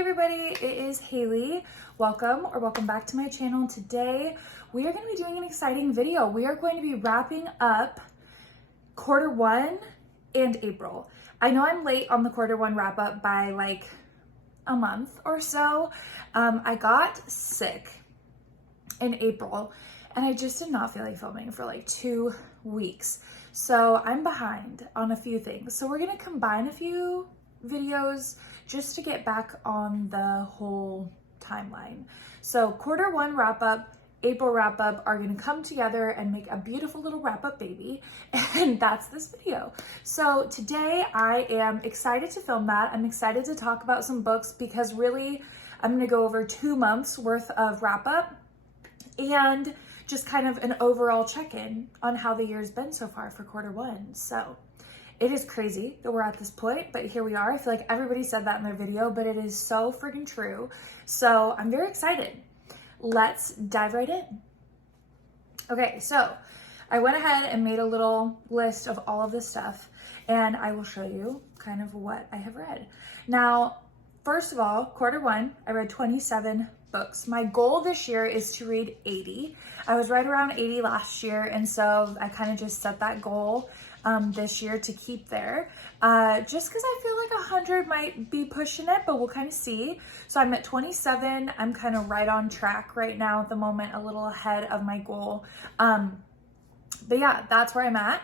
everybody, it is Haley. Welcome back to my channel. Today we are going to be doing an exciting video. We are going to be wrapping up quarter one and April. I know I'm late on the quarter one wrap up by like a month or so. I got sick in April and I just did not feel like filming for like 2 weeks. So I'm behind on a few things. So we're going to combine a few videos just to get back on the whole timeline. So quarter one wrap up, April wrap up are going to come together and make a beautiful little wrap up baby. And that's this video. So today I am excited to film that. I'm excited to talk about some books because really I'm going to go over 2 months worth of wrap up and just kind of an overall check-in on how the year's been so far for quarter one. So it is crazy that we're at this point, but here we are. I feel like everybody said that in their video, but it is so freaking true. So I'm very excited. Let's dive right in. Okay, so I went ahead and made a little list of all of this stuff, and I will show you kind of what I have read. Now, first of all, quarter one, I read 27 books. My goal this year is to read 80. I was right around 80 last year, and so I kind of just set that goal this year to keep there, just because I feel like 100 might be pushing it, but we'll kind of see. So I'm at 27. I'm kind of right on track right now at the moment, a little ahead of my goal. But yeah, that's where I'm at.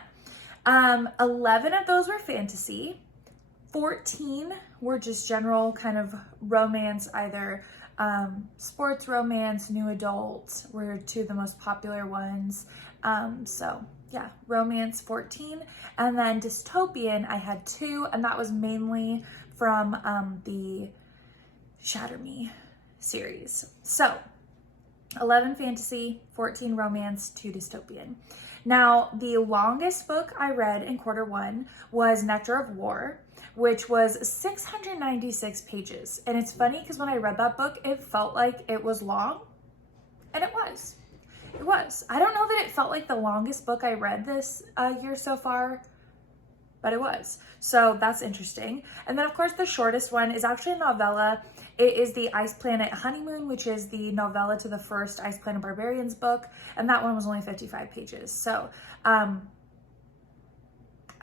11 of those were fantasy. 14 were just general kind of romance, either sports romance, new adult were two of the most popular ones. So yeah, romance 14, and then dystopian I had 2, and that was mainly from the Shatter Me series. So 11 fantasy, 14 romance, 2 dystopian. Now, the longest book I read in quarter one was Nectar of War, which was 696 pages. And it's funny because when I read that book, it felt like it was long, and it was. It was. I don't know that it felt like the longest book I read this year so far, but it was. So that's interesting. And then of course the shortest one is actually a novella. It is the Ice Planet Honeymoon, which is the novella to the first Ice Planet Barbarians book. And that one was only 55 pages. So I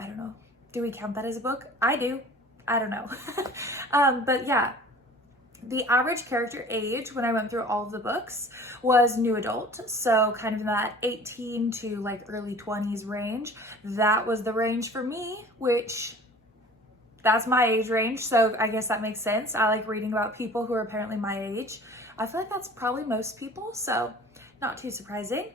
don't know. Do we count that as a book? I do. I don't know. But yeah. The average character age when I went through all of the books was new adult. So kind of in that 18 to like early 20s range. That was the range for me, which that's my age range. So I guess that makes sense. I like reading about people who are apparently my age. I feel like that's probably most people. So not too surprising.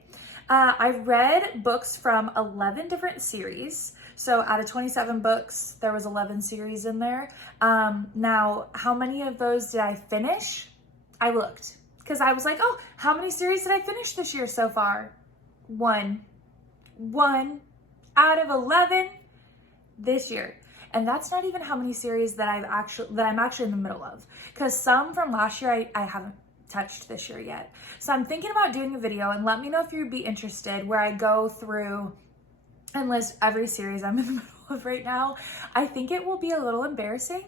I read books from 11 different series. So out of 27 books, there was 11 series in there. Now, how many of those did I finish? I looked because I was like, oh, how many series did I finish this year so far? One out of 11 this year. And that's not even how many series that I'm actually in the middle of, because some from last year I haven't touched this year yet. So I'm thinking about doing a video, and let me know if you'd be interested, where I go through and list every series I'm in the middle of right now. I think it will be a little embarrassing,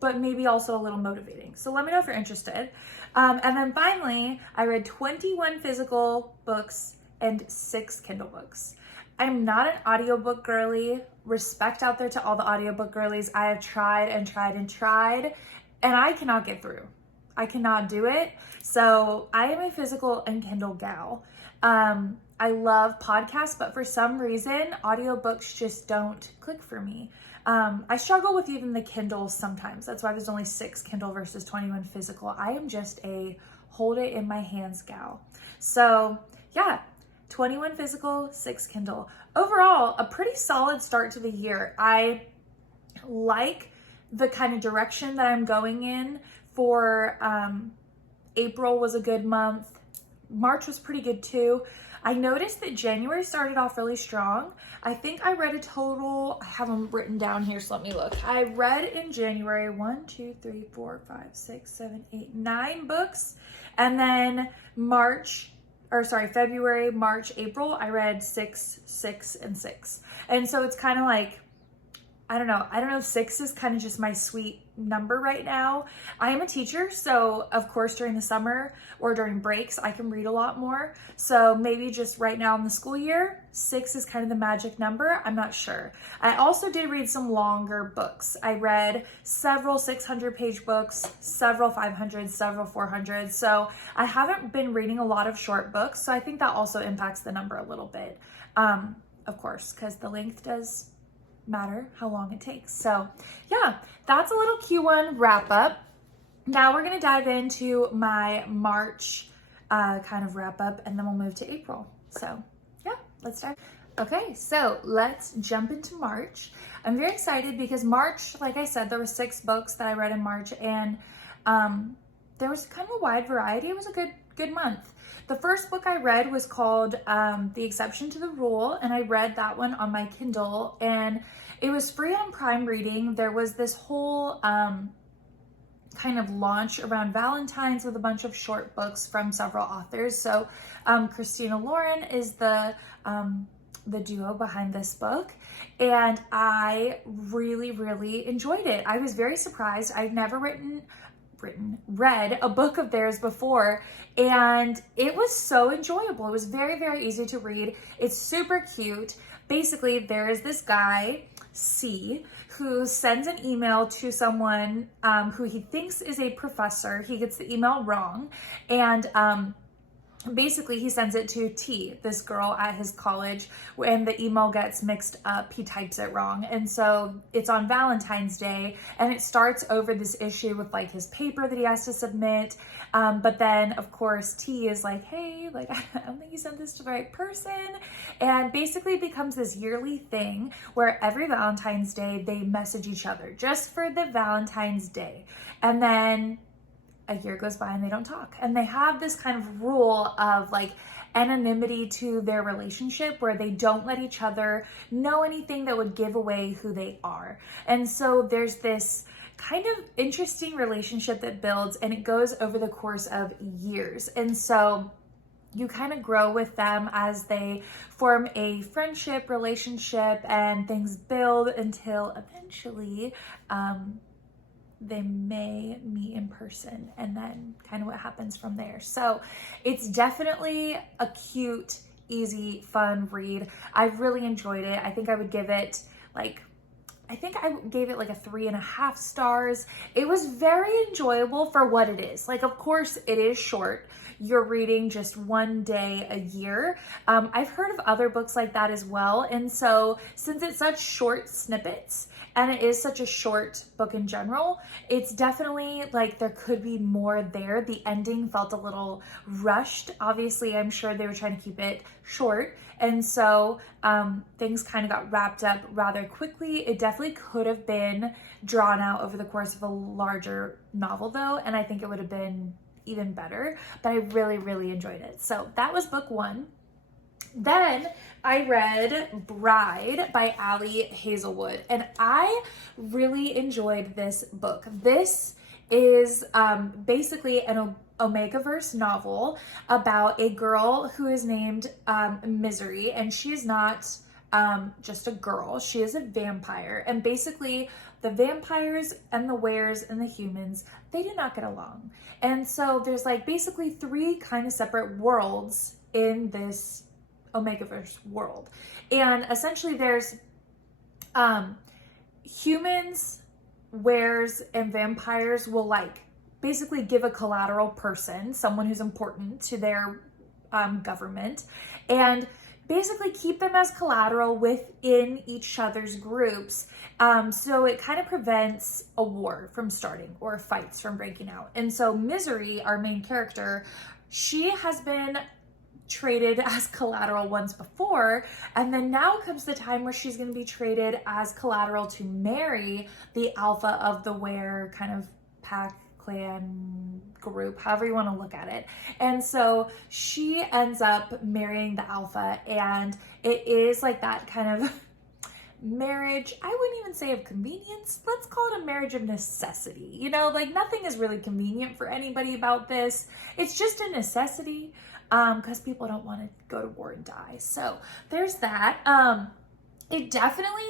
but maybe also a little motivating. So let me know if you're interested. And then finally, I read 21 physical books and 6 Kindle books. I'm not an audiobook girly. Respect out there to all the audiobook girlies. I have tried and tried and tried, and I cannot get through. I cannot do it. So I am a physical and Kindle gal. I love podcasts, but for some reason, audiobooks just don't click for me. I struggle with even the Kindles sometimes. That's why there's only 6 Kindle versus 21 physical. I am just a hold it in my hands gal. So yeah, 21 physical, 6 Kindle. Overall, a pretty solid start to the year. I like the kind of direction that I'm going in. For April was a good month. March was pretty good too. I noticed that January started off really strong. I think I read a total, I have them written down here, so let me look. I read in January 9 books. And then February, March, April, I read 6, 6, and 6. And so it's kind of like, I don't know if 6 is kind of just my sweet number right now. I am a teacher, so of course during the summer or during breaks, I can read a lot more. So maybe just right now in the school year, 6 is kind of the magic number. I'm not sure. I also did read some longer books. I read several 600-page books, several 500, several 400. So I haven't been reading a lot of short books. So I think that also impacts the number a little bit. Of course, because the length does matter, how long it takes. So yeah, that's a little Q1 wrap up. Now we're going to dive into my March kind of wrap up, and then we'll move to April. So yeah, let's dive. Okay, so let's jump into March. I'm very excited because March, like I said, there were 6 books that I read in March, and there was kind of a wide variety. It was a good month. The first book I read was called The Exception to the Rule, and I read that one on my Kindle, and it was free on Prime Reading. There was this whole kind of launch around Valentine's with a bunch of short books from several authors. So Christina Lauren is the duo behind this book, and I really enjoyed it. I was very surprised. I'd never read a book of theirs before, and it was so enjoyable. It was very easy to read. It's super cute. Basically, there is this guy, C, who sends an email to someone who he thinks is a professor. He gets the email wrong, and basically he sends it to T, this girl at his college, and the email gets mixed up. He types it wrong, and so it's on Valentine's Day, and it starts over this issue with like his paper that he has to submit, but then of course T is like, hey, like I don't think you sent this to the right person, and basically it becomes this yearly thing where every Valentine's Day they message each other just for the Valentine's Day, and then a year goes by and they don't talk. And they have this kind of rule of like anonymity to their relationship where they don't let each other know anything that would give away who they are. And so there's this kind of interesting relationship that builds, and it goes over the course of years. And so you kind of grow with them as they form a friendship, relationship, and things build until eventually, they may meet in person, and then kind of what happens from there. So it's definitely a cute, easy, fun read. I really enjoyed it. I think I would give it like, I think I gave it like a 3.5 stars. It was very enjoyable for what it is. Like, of course it is short. You're reading just one day a year. I've heard of other books like that as well. And so since it's such short snippets, and it is such a short book in general, it's definitely like there could be more there. The ending felt a little rushed. Obviously, I'm sure they were trying to keep it short. And so things kind of got wrapped up rather quickly. It definitely could have been drawn out over the course of a larger novel though, and I think it would have been even better, but I really enjoyed it. So that was book 1. Then I read Bride by Ali Hazelwood, and I really enjoyed this book. This is basically an Omegaverse novel about a girl who is named Misery, and she is not just a girl, she is a vampire, and basically the vampires and the wares and the humans, they do not get along. And so there's like basically 3 kind of separate worlds in this Omegaverse world, and essentially there's humans, wares, and vampires will like basically give a collateral person, someone who's important to their government, and basically keep them as collateral within each other's groups. So it kind of prevents a war from starting or fights from breaking out. And so Misery, our main character, she has been traded as collateral once before, and then now comes the time where she's going to be traded as collateral to marry the alpha of the were kind of pack, clan, group, however you want to look at it. And so she ends up marrying the alpha, and it is like that kind of marriage, I wouldn't even say of convenience, let's call it a marriage of necessity. You know, like nothing is really convenient for anybody about this. It's just a necessity because people don't want to go to war and die. So there's that. It definitely,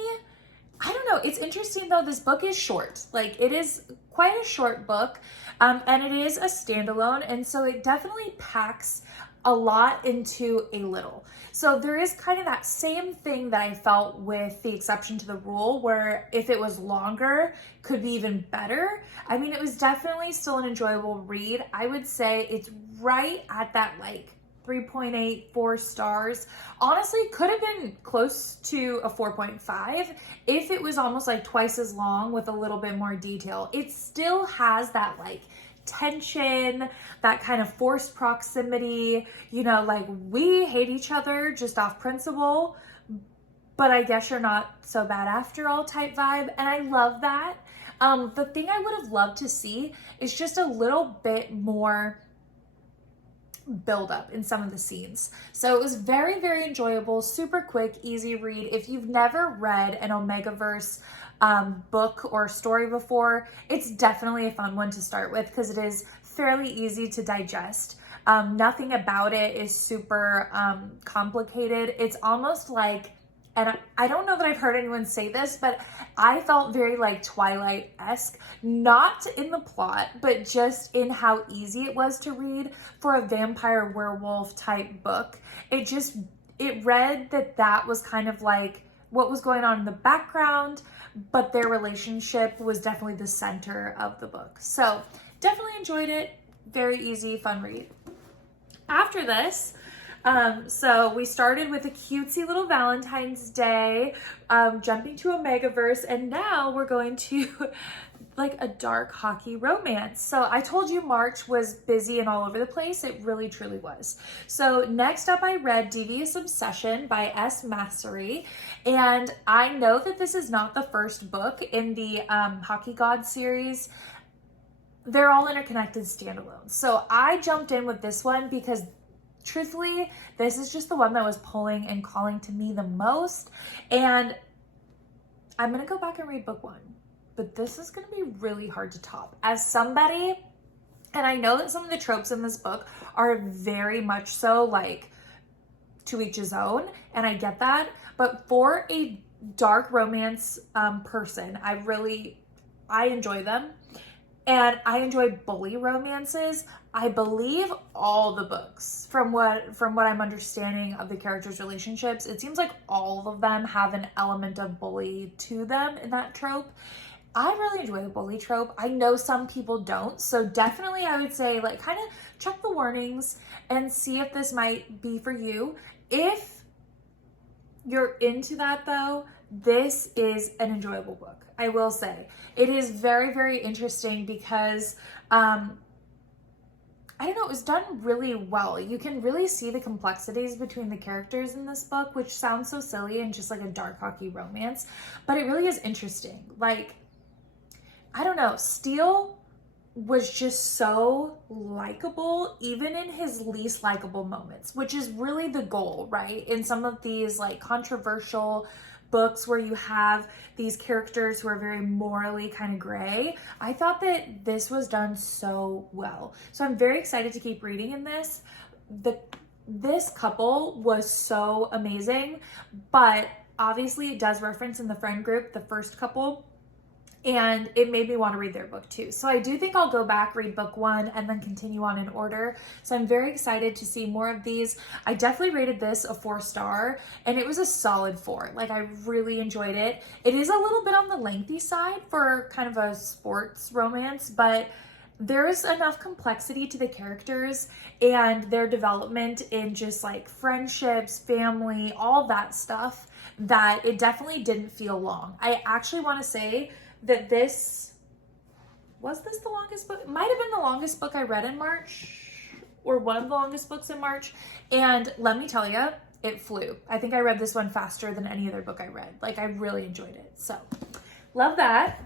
I don't know. It's interesting though. This book is short. Like, it is quite a short book, and it is a standalone, and so it definitely packs a lot into a little. So there is kind of that same thing that I felt with The Exception to the Rule, where if it was longer, could be even better. I mean, it was definitely still an enjoyable read. I would say it's right at that like 3.8, 4 stars. Honestly, could have been close to a 4.5 if it was almost like twice as long with a little bit more detail. It still has that like tension, that kind of forced proximity, you know, like we hate each other just off principle, but I guess you're not so bad after all type vibe. And I love that. The thing I would have loved to see is just a little bit more build up in some of the scenes. So it was very, very enjoyable, super quick, easy read. If you've never read an Omegaverse book or story before, it's definitely a fun one to start with because it is fairly easy to digest. Nothing about it is super complicated. It's almost like, and I don't know that I've heard anyone say this, but I felt very like Twilight-esque, not in the plot, but just in how easy it was to read for a vampire werewolf type book. It read that was kind of like what was going on in the background, but their relationship was definitely the center of the book. So definitely enjoyed it. Very easy, fun read. After this, so we started with a cutesy little Valentine's Day, jumping to Omegaverse, and now we're going to like a dark hockey romance. So I told you March was busy and all over the place. It really truly was. So next up I read Devious Obsession by S. Massery, and I know that this is not the first book in the Hockey God series. They're all interconnected standalones. So I jumped in with this one because truthfully, this is just the one that was pulling and calling to me the most. And I'm going to go back and read book 1, but this is going to be really hard to top. As somebody, and I know that some of the tropes in this book are very much so like to each his own, and I get that, but for a dark romance person, I enjoy them. And I enjoy bully romances. I believe all the books, from what I'm understanding of the characters' relationships, it seems like all of them have an element of bully to them in that trope. I really enjoy the bully trope. I know some people don't. So definitely I would say like kind of check the warnings and see if this might be for you. If you're into that though, this is an enjoyable book. I will say it is very, very interesting because, I don't know, it was done really well. You can really see the complexities between the characters in this book, which sounds so silly and just like a dark hockey romance, but it really is interesting. Like, I don't know, Steele was just so likable, even in his least likable moments, which is really the goal, right? In some of these like controversial books where you have these characters who are very morally kind of gray, I thought that this was done so well. So I'm very excited to keep reading in this. This couple was so amazing, but obviously it does reference in the friend group the first couple, and it made me want to read their book too. So I do think I'll go back, read book 1, and then continue on in order. So I'm very excited to see more of these. I definitely rated this a 4-star, and it was a solid 4. Like, I really enjoyed it. It is a little bit on the lengthy side for kind of a sports romance, but there's enough complexity to the characters and their development in just like friendships, family, all that stuff, that it definitely didn't feel long. I actually want to say that this the longest book? It might have been the longest book I read in March, or one of the longest books in March. And let me tell you, it flew. I think I read this one faster than any other book I read. Like, I really enjoyed it. So, love that.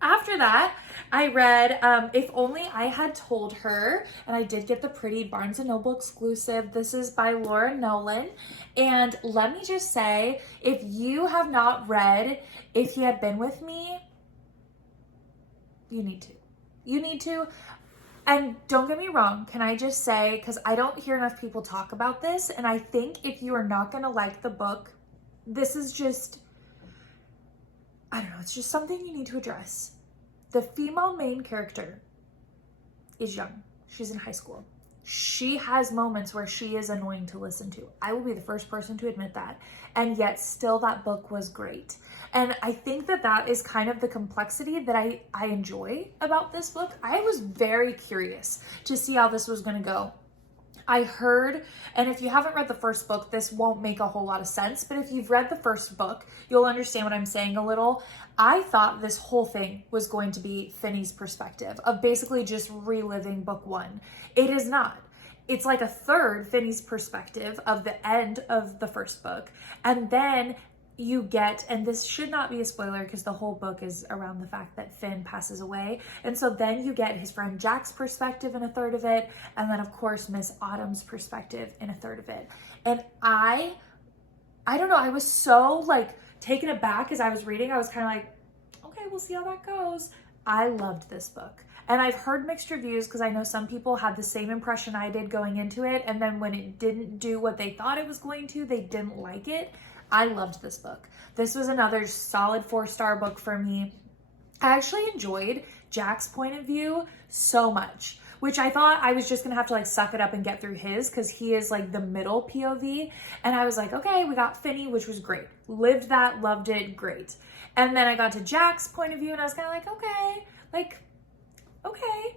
After that, I read If Only I Had Told Her, and I did get the pretty Barnes & Noble exclusive. This is by Laura Nolan, and let me just say, if you have not read If He Had Been With Me, you need to. You need to. And don't get me wrong, can I just say, because I don't hear enough people talk about this, and I think if you are not going to like the book, this is just... I don't know, it's just something you need to address. The female main character is young. She's in high school. She has moments where she is annoying to listen to. I will be the first person to admit that. And yet still that book was great. And I think that that is kind of the complexity that I enjoy about this book. I was very curious to see how this was going to go. I heard, and if you haven't read the first book, this won't make a whole lot of sense, but if you've read the first book, you'll understand what I'm saying a little. I thought this whole thing was going to be Finney's perspective of basically just reliving book one. It is not. It's like a third Finney's perspective of the end of the first book. And then you get, and this should not be a spoiler because the whole book is around the fact that Finn passes away. And so then you get his friend Jack's perspective in a third of it. And then of course, Miss Autumn's perspective in a third of it. And I don't know, I was so like taken aback as I was reading. I was kind of like, okay, we'll see how that goes. I loved this book. And I've heard mixed reviews because I know some people had the same impression I did going into it. And then when it didn't do what they thought it was going to, they didn't like it. I loved this book. This was another solid 4-star book for me. I actually enjoyed Jack's point of view so much, which I thought I was just gonna have to like suck it up and get through his because he is like the middle POV. And I was like, okay, we got Finney, which was great. Lived that, loved it, great. And then I got to Jack's point of view and I was kind of like, okay.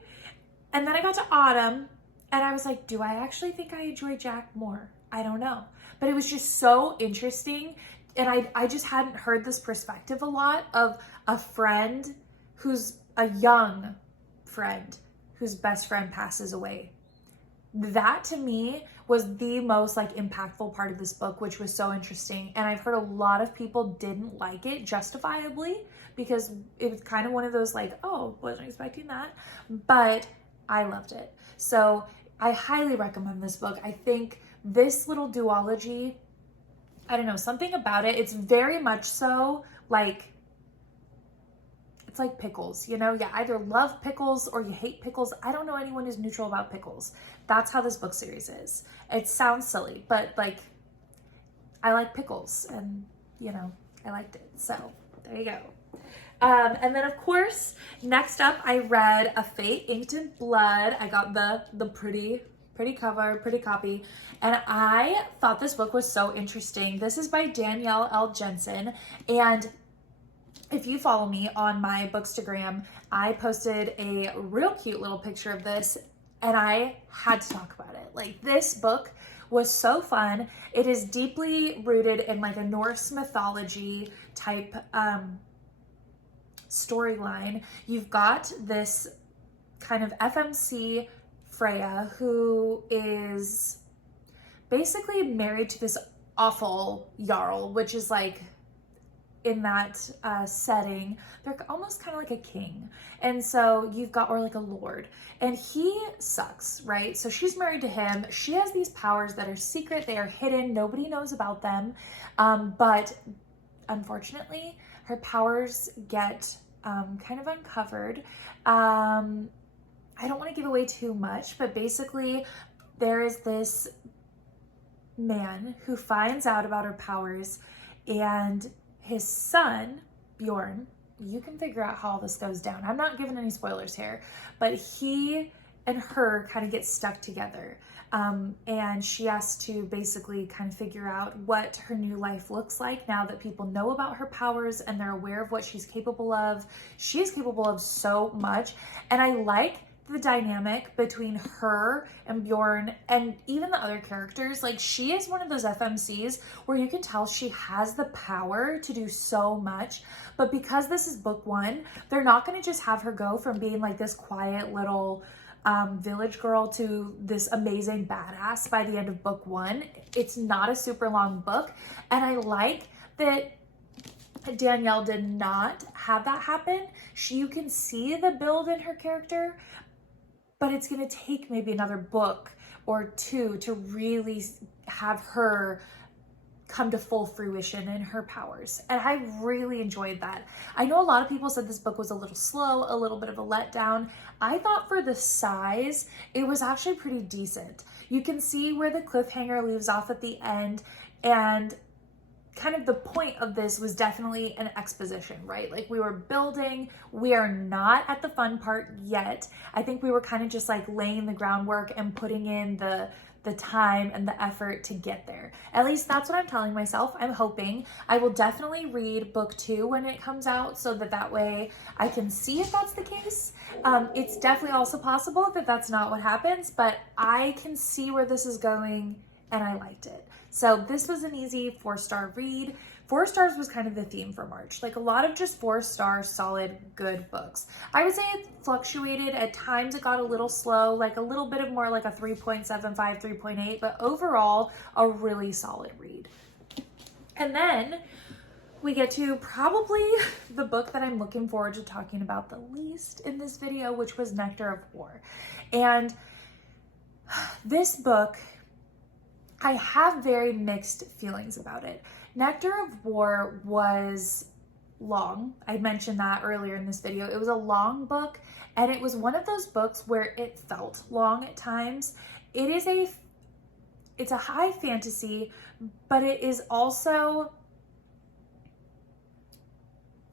And then I got to Autumn and I was like, do I actually think I enjoy Jack more? I don't know. But it was just so interesting. And I just hadn't heard this perspective a lot of a friend who's a young friend whose best friend passes away. That to me was the most like impactful part of this book, which was so interesting. And I've heard a lot of people didn't like it justifiably because it was kind of one of those like, oh, wasn't expecting that. But I loved it. So I highly recommend this book. I think this little duology, I don't know, something about it. It's very much so like, it's like pickles, you know? You either love pickles or you hate pickles. I don't know anyone who's neutral about pickles. That's how this book series is. It sounds silly, but like, I like pickles and, you know, I liked it. So there you go. And then of course, next up, I read A Fate Inked in Blood. I got the pretty cover, pretty copy. And I thought this book was so interesting. This is by Danielle L. Jensen. And if you follow me on my Bookstagram, I posted a real cute little picture of this and I had to talk about it. Like, this book was so fun. It is deeply rooted in like a Norse mythology type storyline. You've got this kind of FMC Freya, who is basically married to this awful Jarl, which is like, in that setting, they're almost kind of like a king. And so you've got, or like a lord, and he sucks, right? So she's married to him. She has these powers that are secret. They are hidden. Nobody knows about them. But unfortunately, her powers get kind of uncovered. I don't want to give away too much, but basically there is this man who finds out about her powers, and his son, Bjorn, you can figure out how all this goes down. I'm not giving any spoilers here, but he and her kind of get stuck together. And she has to basically kind of figure out what her new life looks like now that people know about her powers and they're aware of what she's capable of. She is capable of so much. And I like the dynamic between her and Bjorn and even the other characters. Like, she is one of those FMCs where you can tell she has the power to do so much, but because this is book one, they're not going to just have her go from being like this quiet little village girl to this amazing badass by the end of book one. It's not a super long book, and I like that Danielle did not have that happen. You can see the build in her character, but it's going to take maybe another book or two to really have her come to full fruition in her powers. And I really enjoyed that. I know a lot of people said this book was a little slow, a little bit of a letdown. I thought for the size, it was actually pretty decent. You can see where the cliffhanger leaves off at the end, and kind of the point of this was definitely an exposition, right? Like we were building, we are not at the fun part yet. I think we were kind of just like laying the groundwork and putting in the time and the effort to get there. At least that's what I'm telling myself. I'm hoping. I will definitely read book 2 when it comes out so that way I can see if that's the case. It's definitely also possible that that's not what happens, but I can see where this is going and I liked it. So this was an easy 4-star read. 4 stars was kind of the theme for March, like a lot of just 4-star solid good books. I would say it fluctuated. At times it got a little slow, like a little bit of more like a 3.75, 3.8, but overall a really solid read. And then we get to probably the book that I'm looking forward to talking about the least in this video, which was Nectar of War. And this book, I have very mixed feelings about it. Nectar of War was long. I mentioned that earlier in this video. It was a long book, and it was one of those books where it felt long at times. It's a high fantasy, but it is also,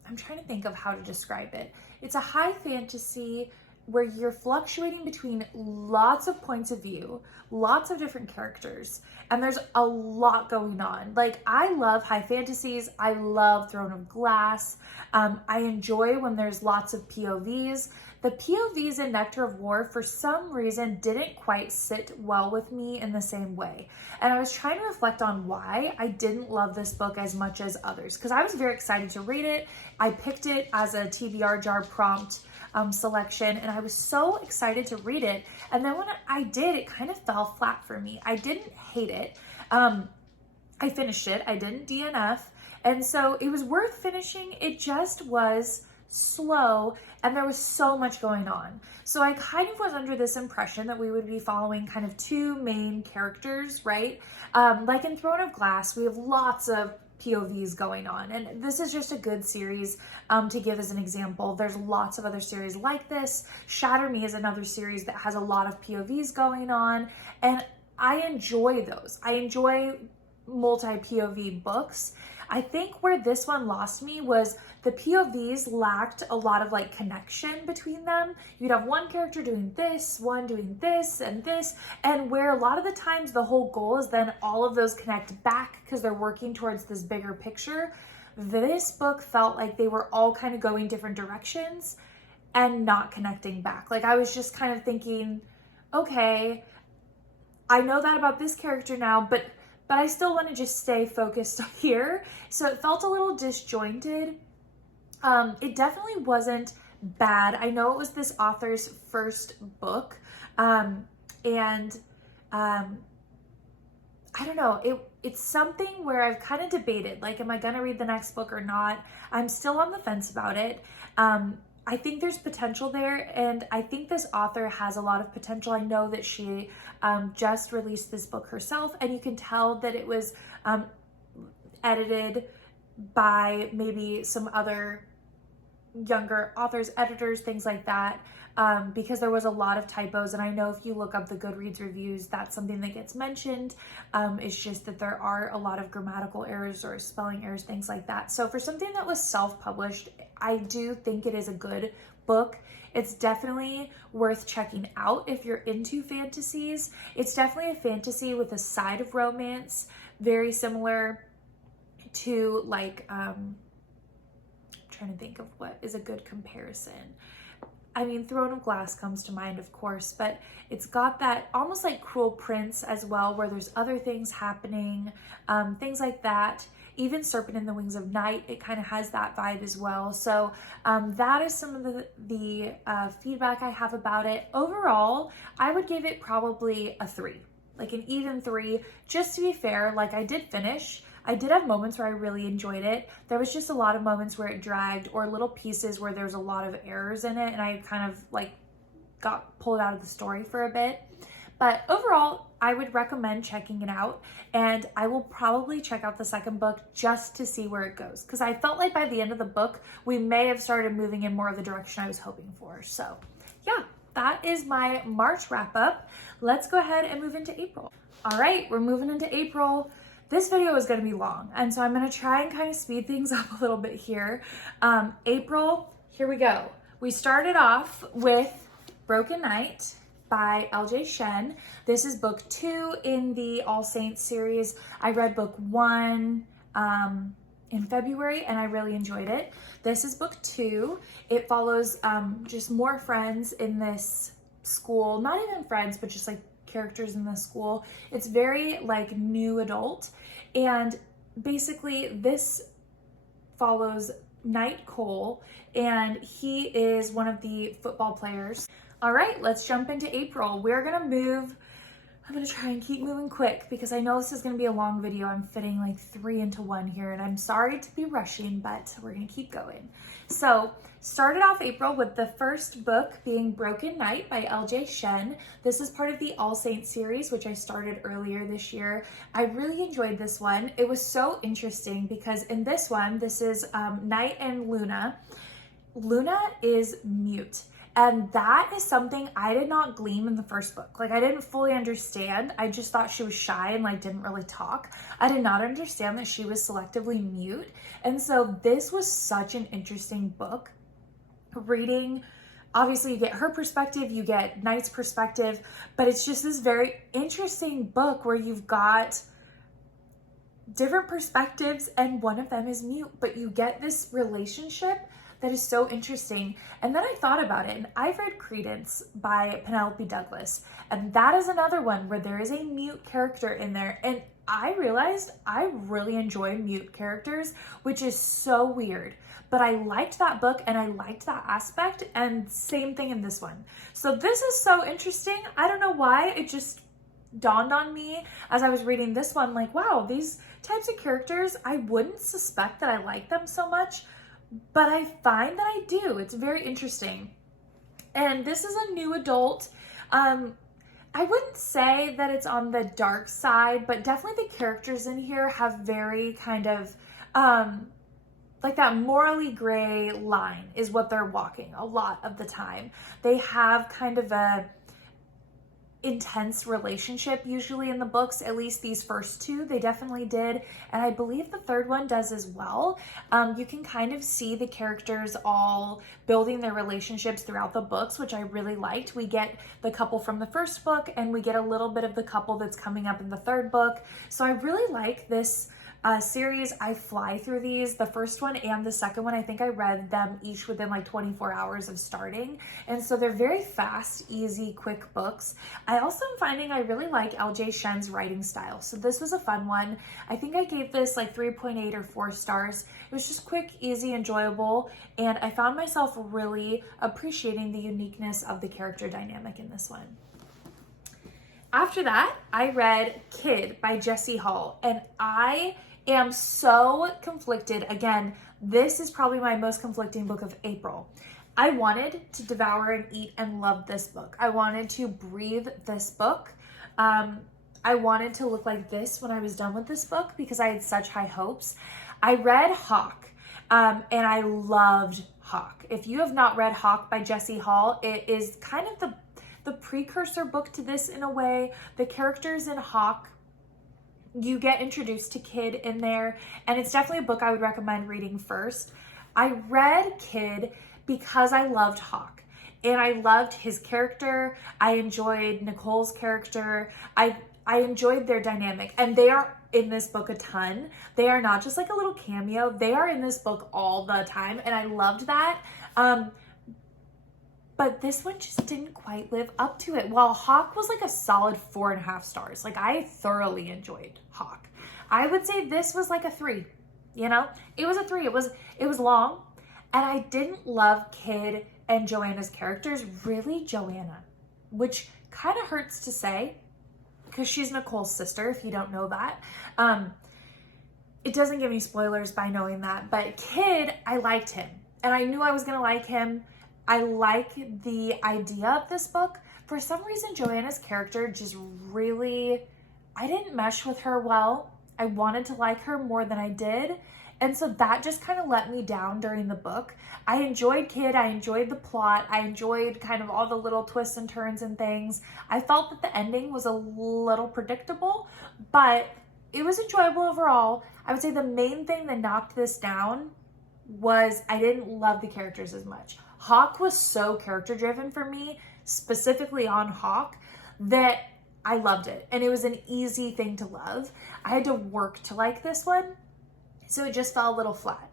I'm trying to think of how to describe it. It's a high fantasy where you're fluctuating between lots of points of view, lots of different characters, and there's a lot going on. Like, I love high fantasies. I love Throne of Glass. I enjoy when there's lots of POVs. The POVs in Nectar of War, for some reason, didn't quite sit well with me in the same way. And I was trying to reflect on why I didn't love this book as much as others, because I was very excited to read it. I picked it as a TBR jar prompt selection, and I was so excited to read it. And then when I did, it kind of fell flat for me. I didn't hate it. I finished it. I didn't DNF. And so it was worth finishing. It just was slow, and there was so much going on. So I kind of was under this impression that we would be following kind of 2 main characters, right? Like in Throne of Glass, we have lots of POVs going on, and this is just a good series to give as an example. There's lots of other series like this. Shatter Me is another series that has a lot of POVs going on, and I enjoy those. I enjoy multi-POV books. I think where this one lost me was the POVs lacked a lot of like connection between them. You'd have one character doing this, one doing this, and where a lot of the times the whole goal is then all of those connect back because they're working towards this bigger picture. This book felt like they were all kind of going different directions and not connecting back. Like I was just kind of thinking, okay, I know that about this character now, but I still want to just stay focused here. So it felt a little disjointed. It definitely wasn't bad. I know it was this author's first book. I don't know, it's something where I've kind of debated, like, am I going to read the next book or not? I'm still on the fence about it. I think there's potential there, and I think this author has a lot of potential. I know that she just released this book herself, and you can tell that it was edited by maybe some other younger authors, editors, things like that, because there was a lot of typos. And I know if you look up the Goodreads reviews, that's something that gets mentioned. It's just that there are a lot of grammatical errors or spelling errors, things like that. So for something that was self-published, I do think it is a good book. It's definitely worth checking out if you're into fantasies. It's definitely a fantasy with a side of romance, very similar to like, I'm trying to think of what is a good comparison. I mean, Throne of Glass comes to mind, of course, but it's got that almost like Cruel Prince as well, where there's other things happening, things like that. Even Serpent in the Wings of Night, it kind of has that vibe as well. So that is some of the feedback I have about it. Overall, I would give it probably a 3, like an even 3, just to be fair. Like, I did finish. I did have moments where I really enjoyed it. There was just a lot of moments where it dragged, or little pieces where there's a lot of errors in it, and I kind of like got pulled out of the story for a bit. But overall, I would recommend checking it out, and I will probably check out the second book just to see where it goes, because I felt like by the end of the book, we may have started moving in more of the direction I was hoping for. So yeah, that is my March wrap up. Let's go ahead and move into April. All right, we're moving into April. this video is going to be long, and so I'm going to try and kind of speed things up a little bit here. April, here we go. We started off with Broken Night by LJ Shen. This is book 2 in the All Saints series. I read book 1 in February and I really enjoyed it. This is book 2. It follows just more friends in this school, not even friends, but just like characters in the school. It's very like new adult, and basically this follows Knight Cole, and he is one of the football players. All right, let's jump into April. We're gonna move, I'm gonna try and keep moving quick because I know this is gonna be a long video. I'm fitting like 3 into 1 here, and I'm sorry to be rushing, but we're gonna keep going. So, started off April with the first book being Broken Night by LJ Shen. This is part of the All Saints series, which I started earlier this year. I really enjoyed this one. It was so interesting because in this one, this is Knight and Luna. Luna is mute. And that is something I did not glean in the first book. Like, I didn't fully understand. I just thought she was shy and like didn't really talk. I did not understand that she was selectively mute. And so this was such an interesting book. Reading, obviously you get her perspective, you get Knight's perspective, but it's just this very interesting book where you've got different perspectives and one of them is mute, but you get this relationship that is so interesting. And then I thought about it, and I've read Credence by Penelope Douglas, and that is another one where there is a mute character in there, and I realized I really enjoy mute characters, which is so weird. But I liked that book and I liked that aspect, and same thing in this one. So this is so interesting. I don't know why, it just dawned on me as I was reading this one, like, wow, these types of characters, I wouldn't suspect that I like them so much, but I find that I do. It's very interesting. And this is a new adult. I wouldn't say that it's on the dark side, but definitely the characters in here have very kind of, like that morally gray line is what they're walking a lot of the time. They have kind of a intense relationship usually in the books, at least these first 2 they definitely did, and I believe the third one does as well. You can kind of see the characters all building their relationships throughout the books, which I really liked. We get the couple from the first book and we get a little bit of the couple that's coming up in the third book, so I really like this series. I fly through these, the first one and the second one. I think I read them each within like 24 hours of starting, and so they're very fast, easy, quick books. I also am finding I really like LJ Shen's writing style, so this was a fun one. I think I gave this like 3.8 or 4 stars. It was just quick, easy, enjoyable, and I found myself really appreciating the uniqueness of the character dynamic in this one. After that, I read Kid by Jessie Hall, and I am so conflicted. Again, this is probably my most conflicting book of April. I wanted to devour and eat and love this book. I wanted to breathe this book. I wanted to look like this when I was done with this book because I had such high hopes. I read Hawk, and I loved Hawk. If you have not read Hawk by Jessie Hall, it is kind of the precursor book to this in a way. The characters in Hawk, you get introduced to Kid in there, and it's definitely a book I would recommend reading first. I read Kid because I loved Hawk, and I loved his character. I enjoyed Nicole's character. I enjoyed their dynamic, and they are in this book a ton. They are not just like a little cameo. They are in this book all the time, and I loved that. But this one just didn't quite live up to it. While Hawk was like a solid 4.5 stars. Like, I thoroughly enjoyed Hawk. I would say this was like a 3, you know? It was a 3. It was long, and I didn't love Kid and Joanna's characters. Really, Joanna, which kind of hurts to say because she's Nicole's sister, if you don't know that. It doesn't give me spoilers by knowing that, but Kid, I liked him, and I knew I was gonna like him. I like the idea of this book. For some reason, Joanna's character just really, I didn't mesh with her well. I wanted to like her more than I did. And so that just kind of let me down during the book. I enjoyed Kid. I enjoyed the plot. I enjoyed kind of all the little twists and turns and things. I felt that the ending was a little predictable, but it was enjoyable overall. I would say the main thing that knocked this down was I didn't love the characters as much. Hawk was so character driven for me, specifically on Hawk, that I loved it. And it was an easy thing to love. I had to work to like this one, so it just fell a little flat.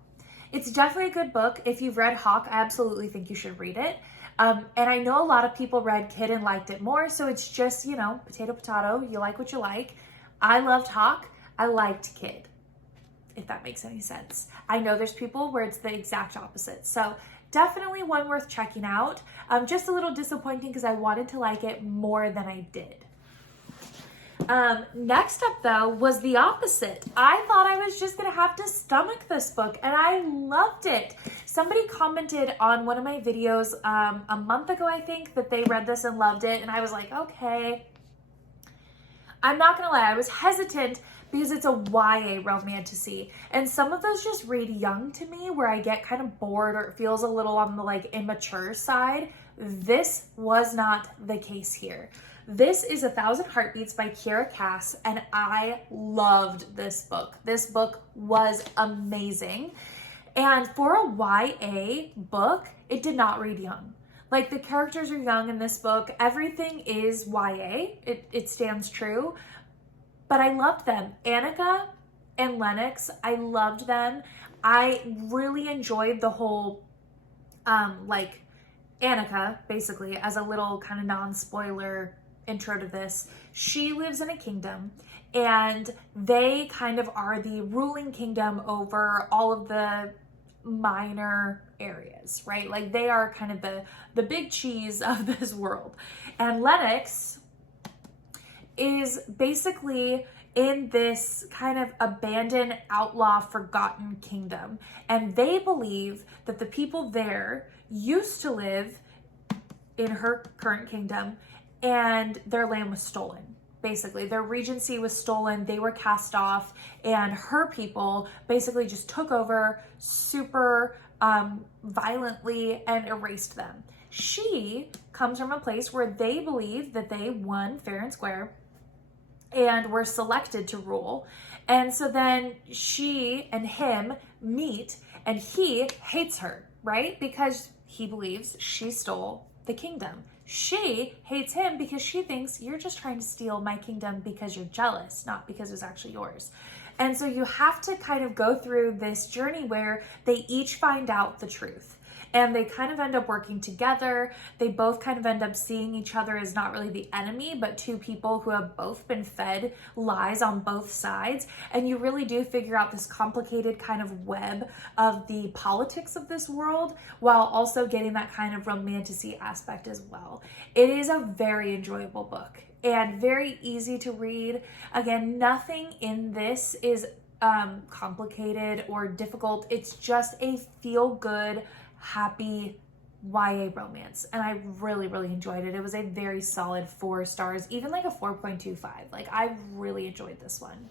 It's definitely a good book. If you've read Hawk, I absolutely think you should read it. And I know a lot of people read Kid and liked it more, so it's just, you know, potato, potato. You like what you like. I loved Hawk. I liked Kid, if that makes any sense. I know there's people where it's the exact opposite. So definitely one worth checking out. Just a little disappointing because I wanted to like it more than I did. Next up though was the opposite. I thought I was just gonna have to stomach this book, and I loved it. Somebody commented on one of my videos a month ago, I think, that they read this and loved it, and I was like, okay. I'm not gonna lie, I was hesitant because it's a YA romantasy, and some of those just read young to me where I get kind of bored or it feels a little on the like immature side. This was not the case here. This is 1,000 Heartbeats by Kiera Cass, and I loved this book. This book was amazing. And for a YA book, it did not read young. Like, the characters are young in this book. Everything is YA. It stands true. But I loved them. Annika and Lennox, I loved them. I really enjoyed the whole, like, Annika, basically, as a little kind of non-spoiler intro to this. She lives in a kingdom, and they kind of are the ruling kingdom over all of the minor areas, right? Like, they are kind of the big cheese of this world. And Lennox is basically in this kind of abandoned, outlaw, forgotten kingdom. And they believe that the people there used to live in her current kingdom, and their land was stolen. Basically, their regency was stolen, they were cast off, and her people basically just took over super violently and erased them. She comes from a place where they believe that they won fair and square and were selected to rule. And so then she and him meet, and he hates her, right? Because he believes she stole the kingdom. She hates him because she thinks you're just trying to steal my kingdom because you're jealous, not because it's actually yours. And so you have to kind of go through this journey where they each find out the truth. And they kind of end up working together. They both kind of end up seeing each other as not really the enemy, but two people who have both been fed lies on both sides. And you really do figure out this complicated kind of web of the politics of this world, while also getting that kind of romantasy aspect as well. It is a very enjoyable book and very easy to read. Again, nothing in this is complicated or difficult. It's just a feel-good, happy YA romance, and I really enjoyed it. It was a very solid 4 stars, even like a 4.25. Like, I really enjoyed this one.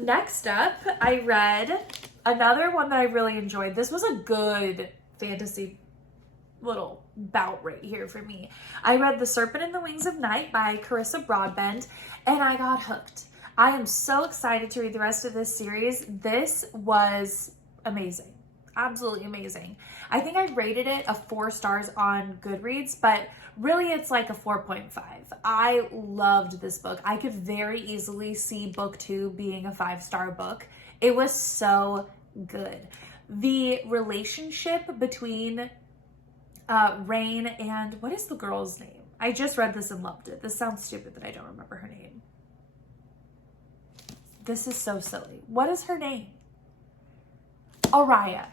Next up, I read another one that I really enjoyed. This was a good fantasy little bout right here for me. I read The Serpent and the Wings of Night by Carissa Broadbent, and I got hooked. I am so excited to read the rest of this series. This was amazing. Absolutely amazing. I think I rated it a 4 stars on Goodreads, but really it's like a 4.5. I loved this book. I could very easily see book 2 being a 5-star book. It was so good. The relationship between Rain and, what is the girl's name? I just read this and loved it. This sounds stupid that I don't remember her name. This is so silly. What is her name? Araya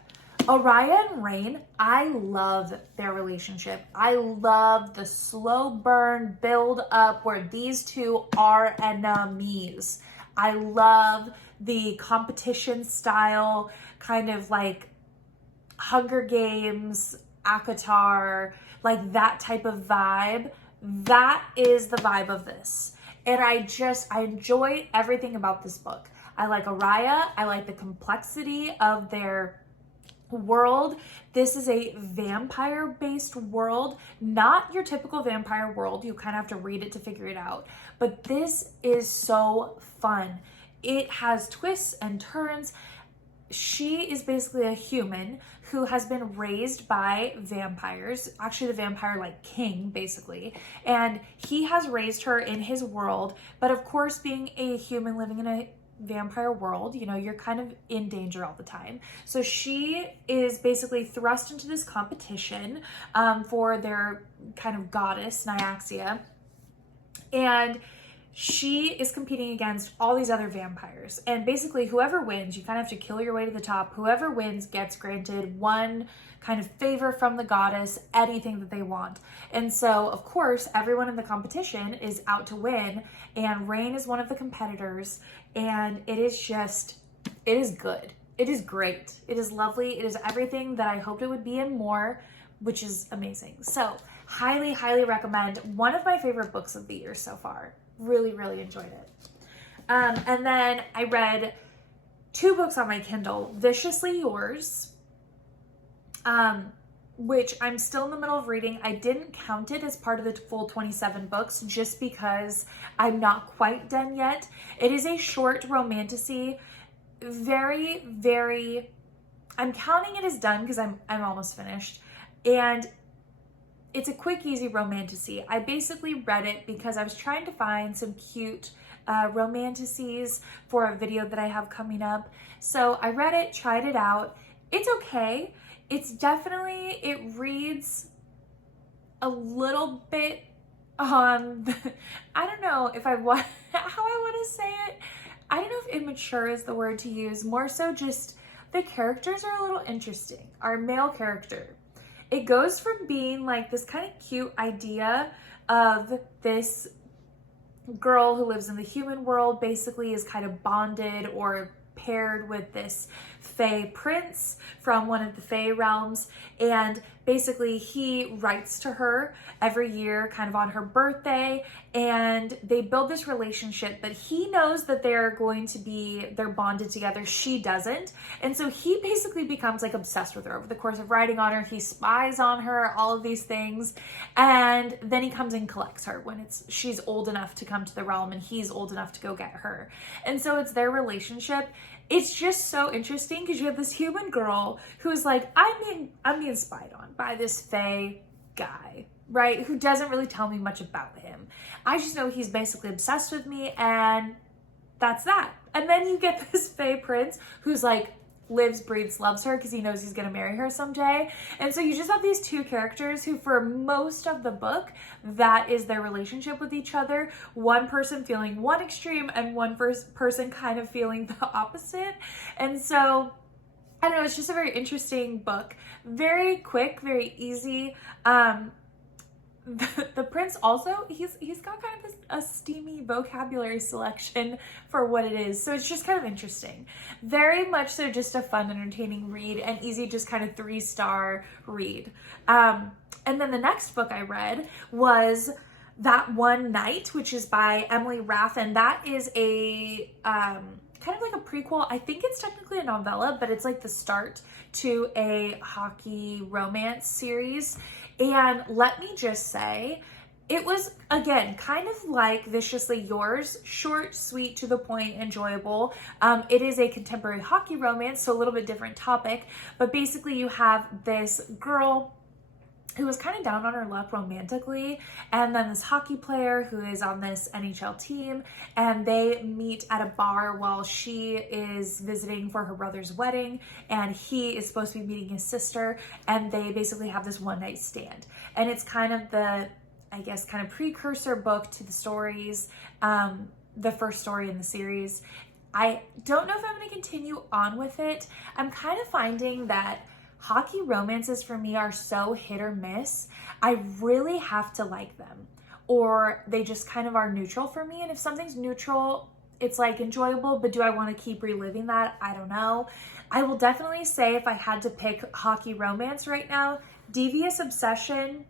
and Rain, I love their relationship. I love the slow burn build up where these two are enemies. I love the competition style, kind of like Hunger Games, ACOTAR, like that type of vibe. That is the vibe of this. And I enjoy everything about this book. I like Araya. I like the complexity of their world. This is a vampire-based world, not your typical vampire world. You kind of have to read it to figure it out. But this is so fun. It has twists and turns. She is basically a human who has been raised by vampires, actually the vampire like king basically, and he has raised her in his world. But of course, being a human living in a vampire world, you know, you're kind of in danger all the time. So she is basically thrust into this competition for their kind of goddess, Nyaxia, and she is competing against all these other vampires. And basically whoever wins, you kind of have to kill your way to the top. Whoever wins gets granted one kind of favor from the goddess, anything that they want. And so, of course, everyone in the competition is out to win. And Rain is one of the competitors. And it is just, it is good. It is great. It is lovely. It is everything that I hoped it would be and more, which is amazing. So, highly, highly recommend. One of my favorite books of the year so far. Really, really enjoyed it. And then I read 2 books on my Kindle, Viciously Yours, which I'm still in the middle of reading. I didn't count it as part of the full 27 books just because I'm not quite done yet. It is a short romantasy, very, very, I'm counting it as done because I'm almost finished. And it's a quick, easy romantasy. I basically read it because I was trying to find some cute romantasies for a video that I have coming up. So I read it, tried it out. It's okay. It's definitely, it reads a little bit on, I don't know if I want, how I want to say it. I don't know if immature is the word to use. More so just the characters are a little interesting. Our male character. It goes from being like this kind of cute idea of this girl who lives in the human world, basically is kind of bonded or paired with this Fae prince from one of the Fae realms, and basically he writes to her every year kind of on her birthday, and they build this relationship, but he knows that they're bonded together, she doesn't, and so he basically becomes like obsessed with her. Over the course of writing on her, he spies on her, all of these things, and then he comes and collects her when she's old enough to come to the realm and he's old enough to go get her. And so it's their relationship. It's just so interesting because you have this human girl who's like, I'm being spied on by this Fae guy, right? Who doesn't really tell me much about him. I just know he's basically obsessed with me, and that's that. And then you get this Fae prince who's like, lives, breathes, loves her because he knows he's going to marry her someday. And so you just have these 2 characters who for most of the book, that is their relationship with each other. One person feeling one extreme and one person kind of feeling the opposite. And so, I don't know, it's just a very interesting book. Very quick, very easy. The prince also, he's got kind of a steamy vocabulary selection for what it is. So it's just kind of interesting. Very much so just a fun, entertaining read and easy, just kind of 3-star read. And then the next book I read was That One Night, which is by Emily Raffin. That is a kind of like a prequel. I think it's technically a novella, but it's like the start to a hockey romance series. And let me just say, it was, again, kind of like Viciously Yours, short, sweet, to the point, enjoyable. It is a contemporary hockey romance, so a little bit different topic, but basically you have this girl who was kind of down on her luck romantically, and then this hockey player who is on this NHL team, and they meet at a bar while she is visiting for her brother's wedding, and he is supposed to be meeting his sister, and they basically have this one-night stand. And it's kind of the, I guess, kind of precursor book to the stories, the first story in the series. I don't know if I'm going to continue on with it. I'm kind of finding that hockey romances for me are so hit or miss. I really have to like them, or they just kind of are neutral for me. And if something's neutral, it's like enjoyable, but do I want to keep reliving that? I don't know. I will definitely say if I had to pick hockey romance right now, Devious Obsession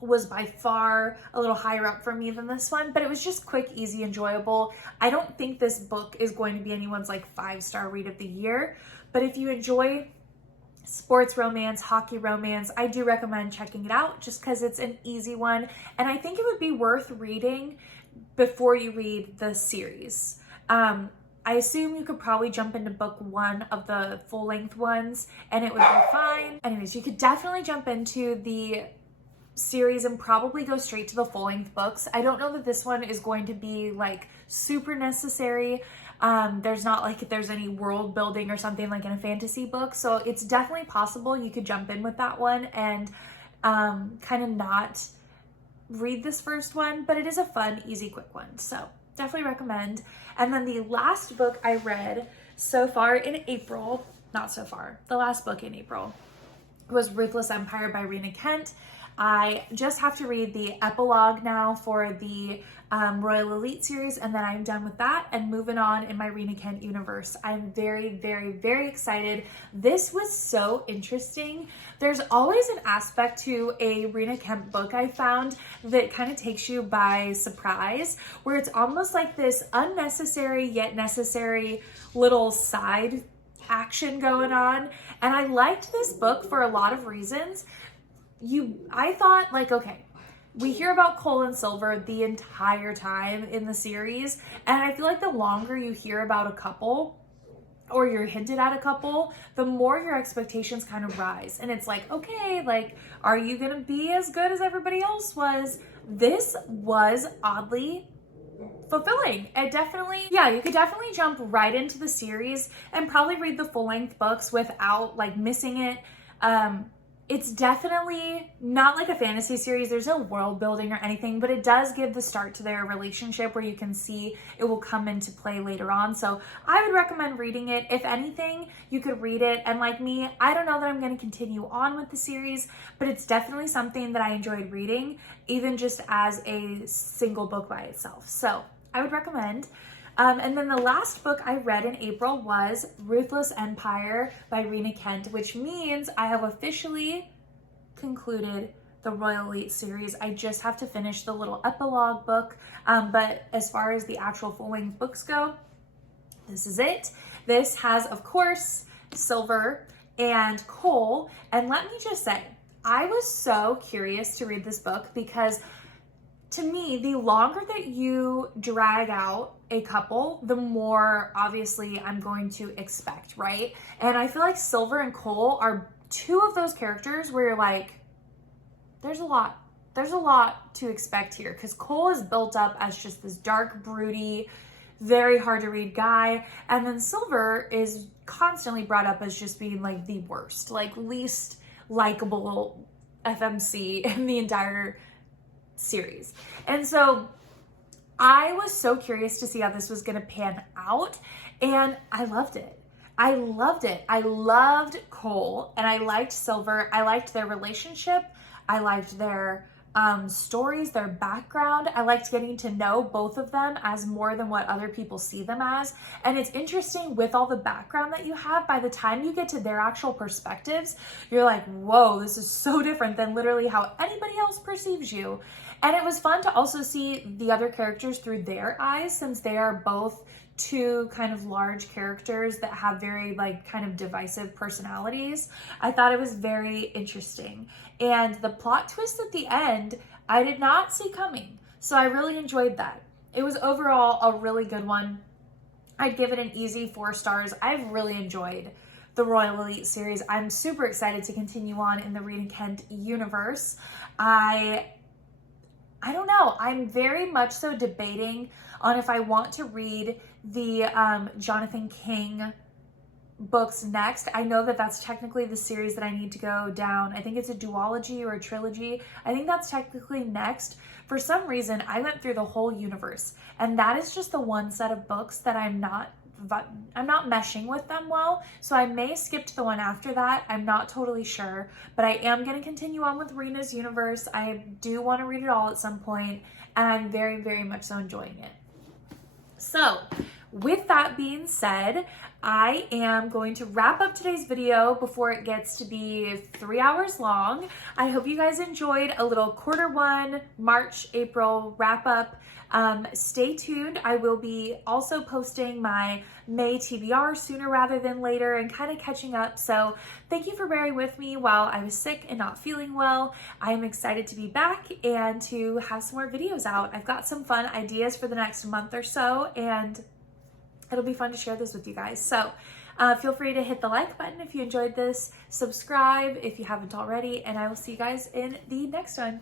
was by far a little higher up for me than this one, but it was just quick, easy, enjoyable. I don't think this book is going to be anyone's like 5-star read of the year, but if you enjoy sports romance, hockey romance, I do recommend checking it out just because it's an easy one. And I think it would be worth reading before you read the series. I assume you could probably jump into book 1 of the full-length ones and it would be fine. Anyways, you could definitely jump into the series and probably go straight to the full-length books. I don't know that this one is going to be like super necessary. There's not like if there's any world building or something like in a fantasy book. So it's definitely possible you could jump in with that one and kind of not read this first one, but it is a fun, easy, quick one. So definitely recommend. And then the last book I read so far in April, not so far, the last book in April was Ruthless Empire by Reena Kent. I just have to read the epilogue now for the Royal Elite series, and then I'm done with that and moving on in my Reena Kent universe. I'm very, very, very excited. This was so interesting. There's always an aspect to a Reena Kent book I found that kind of takes you by surprise, where it's almost like this unnecessary yet necessary little side action going on. And I liked this book for a lot of reasons. I thought like, okay, we hear about Cole and Silver the entire time in the series, and I feel like the longer you hear about a couple or you're hinted at a couple, the more your expectations kind of rise. And it's like, okay, like, are you gonna be as good as everybody else was? This was oddly fulfilling. It definitely, yeah, you could definitely jump right into the series and probably read the full-length books without like missing it. It's definitely not like a fantasy series. There's no world building or anything, but it does give the start to their relationship where you can see it will come into play later on. So I would recommend reading it. If anything, you could read it. And like me, I don't know that I'm going to continue on with the series, but it's definitely something that I enjoyed reading, even just as a single book by itself. So I would recommend. And then the last book I read in April was Ruthless Empire by Reena Kent, which means I have officially concluded the Royal Elite series. I just have to finish the little epilogue book. But as far as the actual full-length books go, this is it. This has, of course, Silver and Cole. And let me just say, I was so curious to read this book because to me, the longer that you drag out a couple, the more obviously I'm going to expect, right? And I feel like Silver and Cole are two of those characters where you're like, there's a lot to expect here, because Cole is built up as just this dark, broody, very hard to read guy, and then Silver is constantly brought up as just being like the worst, like least likable FMC in the entire series. And so I was so curious to see how this was going to pan out, and I loved it. I loved it. I loved Cole and I liked Silver. I liked their relationship. I liked their stories, their background. I liked getting to know both of them as more than what other people see them as. And it's interesting with all the background that you have, by the time you get to their actual perspectives, you're like, whoa, this is so different than literally how anybody else perceives you. And it was fun to also see the other characters through their eyes, since they are both two kind of large characters that have very like kind of divisive personalities. I thought it was very interesting. And the plot twist at the end, I did not see coming. So I really enjoyed that. It was overall a really good one. I'd give it an easy 4 stars. I've really enjoyed the Royal Elite series. I'm super excited to continue on in the Reena Kent universe. I don't know. I'm very much so debating on if I want to read the Jonathan King books next. I know that that's technically the series that I need to go down. I think it's a duology or a trilogy. I think that's technically next. For some reason, I went through the whole universe, and that is just the one set of books that I'm not meshing with them well. So I may skip to the one after that. I'm not totally sure, but I am going to continue on with Reena's universe. I do want to read it all at some point, and I'm very, very much so enjoying it. So with that being said, I am going to wrap up today's video before it gets to be 3 hours long. I hope you guys enjoyed a little Q1, March, April wrap up. Stay tuned. I will be also posting my May TBR sooner rather than later and kind of catching up. So thank you for bearing with me while I was sick and not feeling well. I am excited to be back and to have some more videos out. I've got some fun ideas for the next month or so, and it'll be fun to share this with you guys. So feel free to hit the like button if you enjoyed this, subscribe if you haven't already, and I will see you guys in the next one.